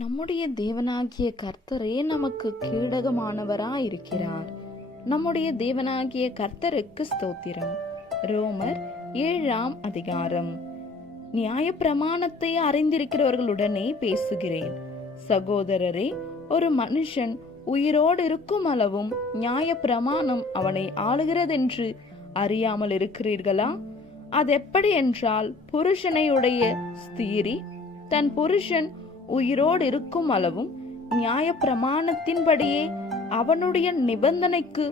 நம்முடைய தேவனாகிய கர்த்தரே நமக்கு கீடகமானவராயிருக்கிறார். நம்முடைய தேவனாகிய கர்த்தருக்கு ஸ்தோத்திரம். ரோமர் 7ஆம் அதிகாரம். நியாயப்பிரமாணத்தை அறிந்திருக்கிறவர்களுடனே பேசுகிறேன். சகோதரரே, ஒரு மனுஷன் உயிரோடு இருக்கும் அளவும் நியாயப்பிரமாணம் அவனை ஆளுகிறதென்று அறியாமல் இருக்கிறீர்களா? அதெப்படி என்றால், புருஷனையுடைய ஸ்திரீ தன் புருஷன் உயிரோடு இருக்கும் அளவும் நியாயப்பிரமாணத்தின்படியே அவனுடைய நிபந்தனைக்கு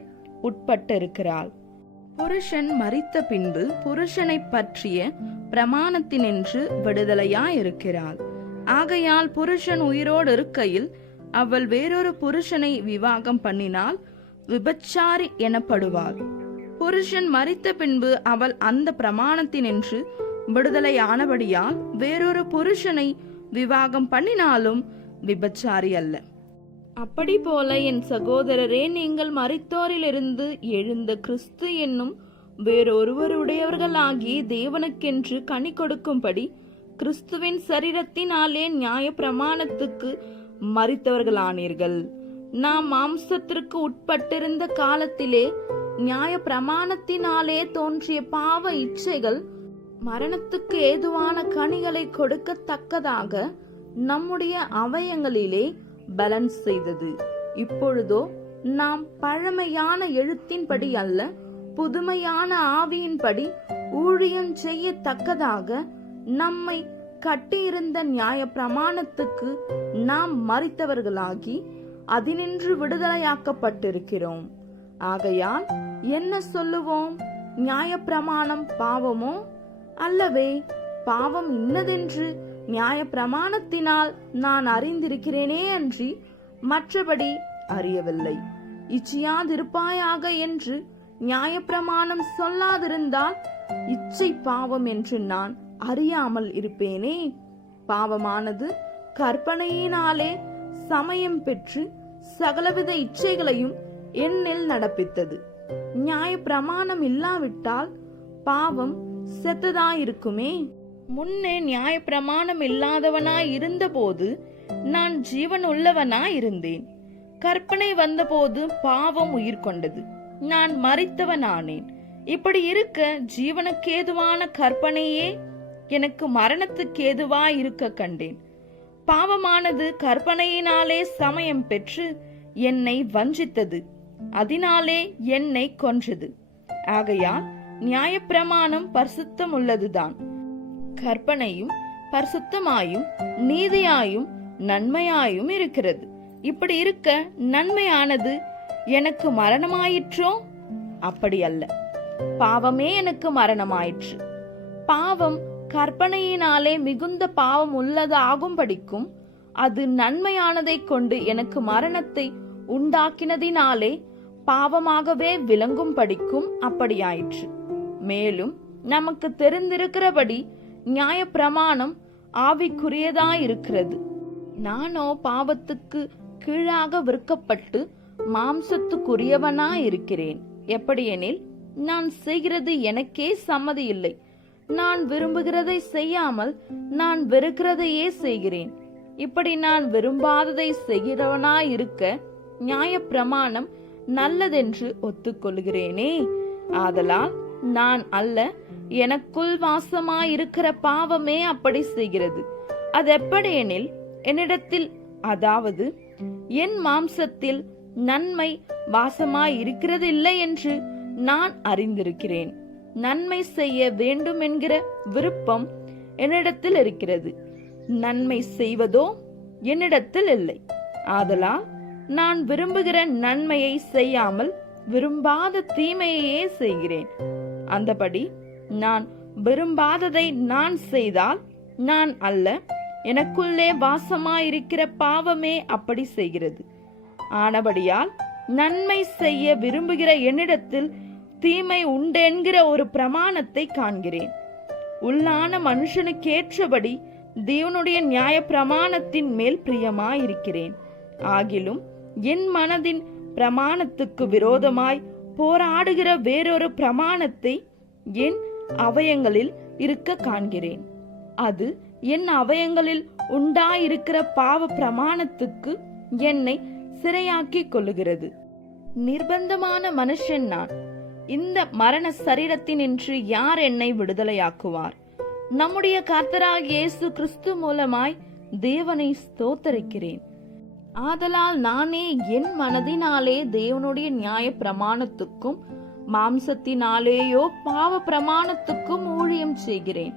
உட்பட்டிருக்கிறாள். புருஷன் மரித்த பின்பு புருஷனை பற்றிய பிரமாணத்தினின்று விடுதலையாயிருக்கிறாள். ஆகையால் புருஷன் உயிரோடு இருக்கையில் அவள் வேறொரு புருஷனை விவாகம் பண்ணினால் விபச்சாரி எனப்படுவாள். புருஷன் மரித்த பின்பு அவள் அந்த பிரமாணத்தினின்று விடுதலையானபடியால் வேறொரு புருஷனை விவாகம் பண்ணினாலும் விபச்சாரி அல்ல. அப்படி போல என் சகோதரரே, நீங்கள் மரித்தோரிலிருந்து எழுந்த கிறிஸ்து என்னும் வேறொருவருடையவர்களாகி தேவனுக்கென்று கனி கொடுக்கும்படி கிறிஸ்துவின் சரீரத்தினாலே நியாய பிரமாணத்துக்கு மரித்தவர்களானீர்கள். நாம் மாம்சத்திற்கு உட்பட்டிருந்த காலத்திலே நியாய பிரமாணத்தினாலே தோன்றிய பாவ இச்சைகள் மரணத்துக்கு ஏதுவான கனிகளை கொடுக்கத்தக்கதாக நம்முடைய அவயங்களிலே பலன் செய்தது. இப்பொழுதோ நாம் பழமையான எழுத்தின்படி அல்ல, புதுமையான ஆவியின்படி ஊழியம் செய்யத்தக்கதாக நம்மை கட்டியிருந்த நியாய பிரமாணத்துக்கு நாம் மரித்தவர்களாகி அதினின்று விடுதலையாக்கப்பட்டிருக்கிறோம். ஆகையால் என்ன சொல்லுவோம்? நியாய பிரமாணம் பாவமோ? அல்லவே, பாவம் இன்னதென்று நியாய பிரமாணத்தினால் நான் அறிந்திருக்கிறேனே அன்றி மற்றபடி அறியவில்லை. இச்சையாதிருப்பாயாக என்று நியாய பிரமாணம் சொல்லாதிருந்தால் இச்சை பாவம் என்று நான் அறியாமல் இருப்பேனே. பாவமானது கற்பனையினாலே சமயம் பெற்று சகலவித இச்சைகளையும் என்னில் நடப்பித்தது. நியாய பிரமாணம் இல்லாவிட்டால் பாவம் செத்ததாயிருக்குமே. முன்னே நியாய பிரமாணம் இல்லாதவனாய் இருந்தபோது நான் ஜீவன் உள்ளவனாய் இருந்தேன். கற்பனை வந்தபோது பாவம் உயிர் கொண்டது, நான் மரித்தவனானேன். இப்படி இருக்க ஜீவனுக்கேதுவான கற்பனையே எனக்கு மரணத்துக்கேதுவாய் இருக்க கண்டேன். பாவமானது கற்பனையினாலே சமயம் பெற்று என்னை வஞ்சித்தது, அதனாலே என்னை கொன்றது. ஆகையால் நியாயப்பிரமாணம் பரிசுத்தம் உள்ளதுதான். கற்பனையும் பரிசுத்தமாயும் நீதியாயும் நன்மையாயும் இருக்கிறது. இப்படி இருக்க நன்மையானது எனக்கு மரணமாயிற்றோ? அப்படி அல்ல, பாவமே எனக்கு மரணமாயிற்று. பாவம் கற்பனையினாலே மிகுந்த பாவம் உள்ளது ஆகும்படிக்கும் அது நன்மையானதை கொண்டு எனக்கு மரணத்தை உண்டாக்கினதினாலே பாவமாகவே விளங்கும் படிக்கும் அப்படியாயிற்று. மேலும் நமக்கு தெரிந்திருக்கிறபடி நியாய பிரமாணம் ஆவிக்குரியதாயிருக்கிறது. நானோ பாவத்துக்கு கீழாக விற்கப்பட்டு மாம்சத்துக்குரியவனாயிருக்கிறேன். எப்படியெனில், நான் செய்கிறது எனக்கே சம்மதி இல்லை. நான் விரும்புகிறதை செய்யாமல் நான் வெறுக்கிறதையே செய்கிறேன். இப்படி நான் விரும்பாததை செய்கிறவனாயிருக்க நியாய பிரமாணம் நல்லதென்று ஒத்துக்கொள்கிறேனே. ஆதலால் நான் அல்ல, எனக்குள் வாசமாயிருக்கிற பாவமே அப்படி செய்கிறது. அது எப்படியெனில், என்னிடத்தில், அதாவது என் மாம்சத்தில் நன்மை வாசமாயிருக்கிறது இல்லை என்று நான் அறிந்திருக்கிறேன். நன்மை செய்ய வேண்டும் என்கிற விருப்பம் என்னிடத்தில் இருக்கிறது, நன்மை செய்வதோ என்னிடத்தில் இல்லை. ஆதலால் நான் விரும்புகிற நன்மையை செய்யாமல் விரும்பாத தீமையே செய்கிறேன். அந்தபடி நான் விரும்பாததை நான் செய்தால் நான் அல்ல, எனக்குள்ளே வாசமாயிருக்கிற பாவமே அப்படி செய்கிறது. ஆனபடியால் நன்மை செய்ய விரும்புகிற என்னிடத்தில் தீமை உண்டென்கிற ஒரு பிரமாணத்தை காண்கிறேன். உள்ளான மனுஷனுக்கேற்றபடி தேவனுடைய நியாய பிரமாணத்தின் மேல் பிரியமாயிருக்கிறேன். ஆகிலும் என் மனதின் பிரமாணத்துக்கு விரோதமாய் போராடுகிற வேறொரு பிரமாணத்தை என் அவயங்களில் இருக்க காண்கிறேன். அது என் அவயங்களில் உண்டாயிருக்கிற பாவ பிரமாணத்துக்கு என்னை சிறையாக்கிக் கொள்ளுகிறது. நிர்பந்தமான மனுஷன் நான். இந்த மரண சரீரத்தினின்று யார் என்னை விடுதலையாக்குவார்? நம்முடைய கர்த்தராகிய இயேசு கிறிஸ்து மூலமாய் தேவனை ஸ்தோத்தரிக்கிறேன். ஆதலால் நானே என் மனதினாலே தேவனுடைய நியாய பிரமாணத்துக்கும் மாம்சத்தினாலேயோ பாவ பிரமாணத்துக்கும் ஊழியம் செய்கிறேன்.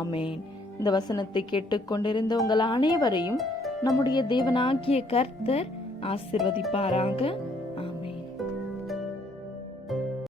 ஆமேன். இந்த வசனத்தை கேட்டுக்கொண்டிருந்த உங்கள் அனைவரையும் நம்முடைய தேவனாகிய கர்த்தர் ஆசீர்வதிப்பாராக.